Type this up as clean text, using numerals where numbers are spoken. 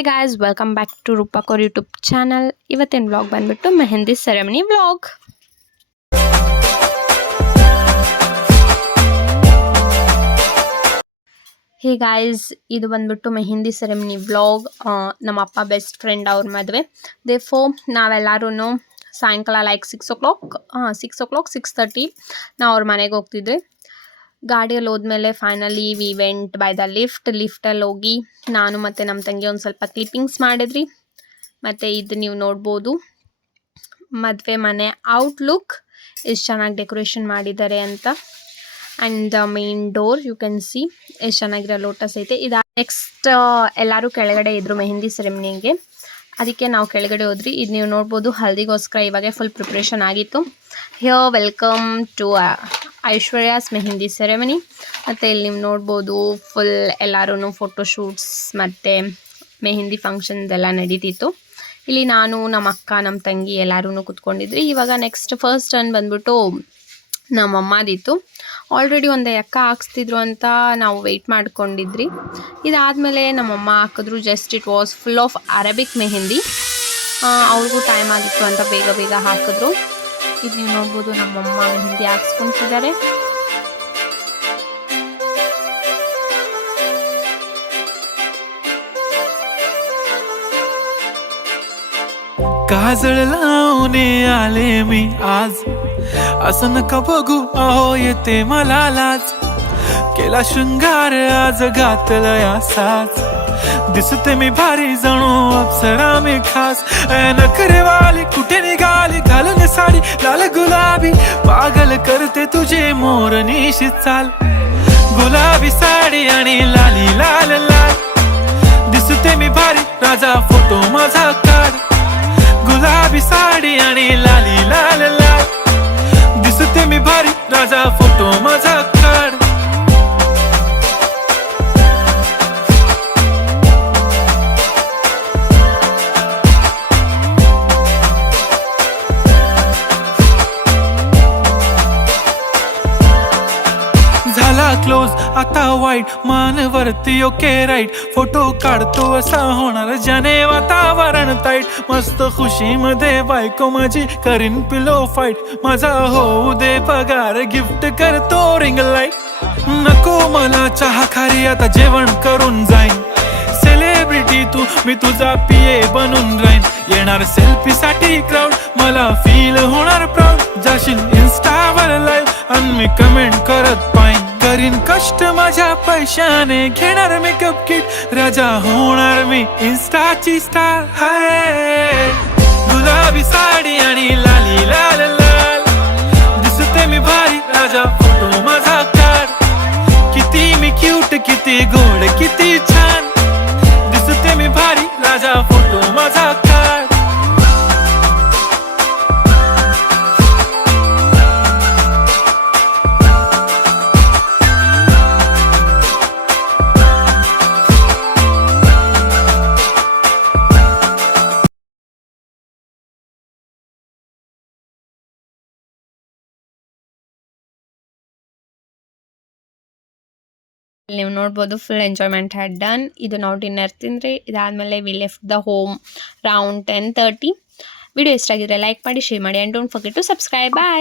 Hey guys, welcome back to Rupakor YouTube channel. ಇವತ್ತಿನ vlog ಬಂದ್ಬಿಟ್ಟು mehndi ceremony vlog. Hey guys, ಇದು ಬಂದ್ಬಿಟ್ಟು ಮೆಹಂದಿ ಸೆರೆಮನಿ vlog. ನಮ್ಮ ಅಪ್ಪ ಬೆಸ್ಟ್ ಫ್ರೆಂಡ್ ಅವ್ರ ಮದುವೆ. Therefore ನಾವೆಲ್ಲರೂ ಸಾಯಂಕಾಲ ಲೈಕ್ 6 o'clock 6:30 ನಾವು ಅವ್ರ ಮನೆಗೆ ಹೋಗ್ತಿದ್ವಿ. ಗಾಡಿಯಲ್ಲಿ ಹೋದ್ಮೇಲೆ finally we went by the ಲಿಫ್ಟಲ್ಲಿ ಹೋಗಿ ನಾನು ಮತ್ತು ನಮ್ಮ ತಂಗಿ ಒಂದು ಸ್ವಲ್ಪ ಕ್ಲಿಪ್ಪಿಂಗ್ಸ್ ಮಾಡಿದ್ರಿ. ಮತ್ತು ಇದು ನೀವು ನೋಡ್ಬೋದು ಮದುವೆ ಮನೆ ಔಟ್ಲುಕ್ ಎಷ್ಟು ಚೆನ್ನಾಗಿ ಡೆಕೋರೇಷನ್ ಮಾಡಿದ್ದಾರೆ ಅಂತ. And the main door you can see ಎಷ್ಟು ಚೆನ್ನಾಗಿರೋ ಲೋಟಸ್ ಐತೆ. ಇದು ನೆಕ್ಸ್ಟ್ ಎಲ್ಲರೂ ಕೆಳಗಡೆ ಇದ್ರು ಮೆಹಂದಿ ಸೆರೆಮನಿಗೆ, ಅದಕ್ಕೆ ನಾವು ಕೆಳಗಡೆ ಹೋದ್ರಿ. ಇದು ನೀವು ನೋಡ್ಬೋದು ಹಲ್ದಿಗೋಸ್ಕರ ಇವಾಗ ಫುಲ್ ಪ್ರಿಪ್ರೇಷನ್ ಆಗಿತ್ತು. Here welcome to Aishwarya's mehndi ceremony. ಮತ್ತು ಇಲ್ಲಿ ನೀವು ನೋಡ್ಬೋದು ಫುಲ್ ಎಲ್ಲರೂ ಫೋಟೋಶೂಟ್ಸ್ ಮತ್ತು ಮೆಹಂದಿ ಫಂಕ್ಷನ್ಸ್ ಎಲ್ಲ ನಡೀತಿತ್ತು. ಇಲ್ಲಿ ನಾನು ನಮ್ಮ ಅಕ್ಕ ನಮ್ಮ ತಂಗಿ ಎಲ್ಲರೂ ಕೂತ್ಕೊಂಡಿದ್ರಿ. ಇವಾಗ ನೆಕ್ಸ್ಟ್ ಫಸ್ಟ್ ಟರ್ನ್ ಬಂದ್ಬಿಟ್ಟು ನಮ್ಮಮ್ಮದಿತ್ತು. ಆಲ್ರೆಡಿ ಒಂದು ಅಕ್ಕ ಹಾಕ್ಸ್ತಿದ್ರು ಅಂತ ನಾವು ವೆಯ್ಟ್ ಮಾಡ್ಕೊಂಡಿದ್ರಿ. ಇದಾದಮೇಲೆ ನಮ್ಮಮ್ಮ ಹಾಕಿದ್ರು. Just it was full of Arabic mehndi. ಅವ್ರಿಗೂ ಟೈಮ್ ಆಗಿತ್ತು ಅಂತ ಬೇಗ ಹಾಕಿದ್ರು. ಇದು ನೀವು ನೋಡ್ಬೋದು ನಮ್ಮಮ್ಮ ಮೆಹಂದಿ ಹಾಕ್ಸ್ಕೊಂತಿದ್ದಾರೆ. काजळ लावणे आले मी आज, असं नका बघू अहो येते मला लाज. केला शृंगार आज घातलया साज, दिसते मी भारी जणू अप्सरा मी खास. नखरेवाली कुठे निघाली घालून साडी लाल गुलाबी, पागल करते तुझे मोरनीशी चाल. गुलाबी साडी आणि लाली लाल लाल, दिसते मी भारी राजा फोटो माझा काढ. गुलाबी साडी आणि लाली लाल लाल, दिसते मी भारी राजा फोटो माझा काढ. झाला क्लोज आता वाईट मानवरती ओके राईट, फोटो काढतो असा होणार ज्याने वातावरण ताईट. मस्त खुशी मध्ये बायको माझी करीन पिलो फाईट, माझा होऊ दे पगार गिफ्ट करतो रिंग लाईट. नको मला चहा खारी आता जेवण करून जाईन, सेलिब्रिटी तू मी तुझा पिये बनून राहीन. येणार सेल्फी साठी क्राऊड मला फील होणार प्राऊड. जाशील इन्स्टावर लाईव्ह आणि मी कमेंट करत पाईन. करीन कष्ट माझ्या पैशाने घेणार मेकअप किट, राजा होणार मी इन्स्टाची स्टार. हाय गुलाबी साडी आणि लाली लाल लाल, दिसते मी भारी राजा फोटो माझा काढ. किती मी क्यूट किती गोड किती छान, दिसते मी भारी राजा फोटो माझा काढ. ನೀವು ನೋಡ್ಬೋದು ಫುಲ್ ಎಂಜಾಯ್ಮೆಂಟ್ ಹ್ಯಾಡ್ ಡನ್. ಇದು ನಾವು ಡಿನ್ನರ್ ತಿಂದ್ರಿ. ಇದಾದಮೇಲೆ we left the home round 10:30. Video ಇಷ್ಟ ಆಗಿದ್ರೆ ಲೈಕ್ ಮಾಡಿ, ಶೇರ್ ಮಾಡಿ and don't forget to subscribe. Bye.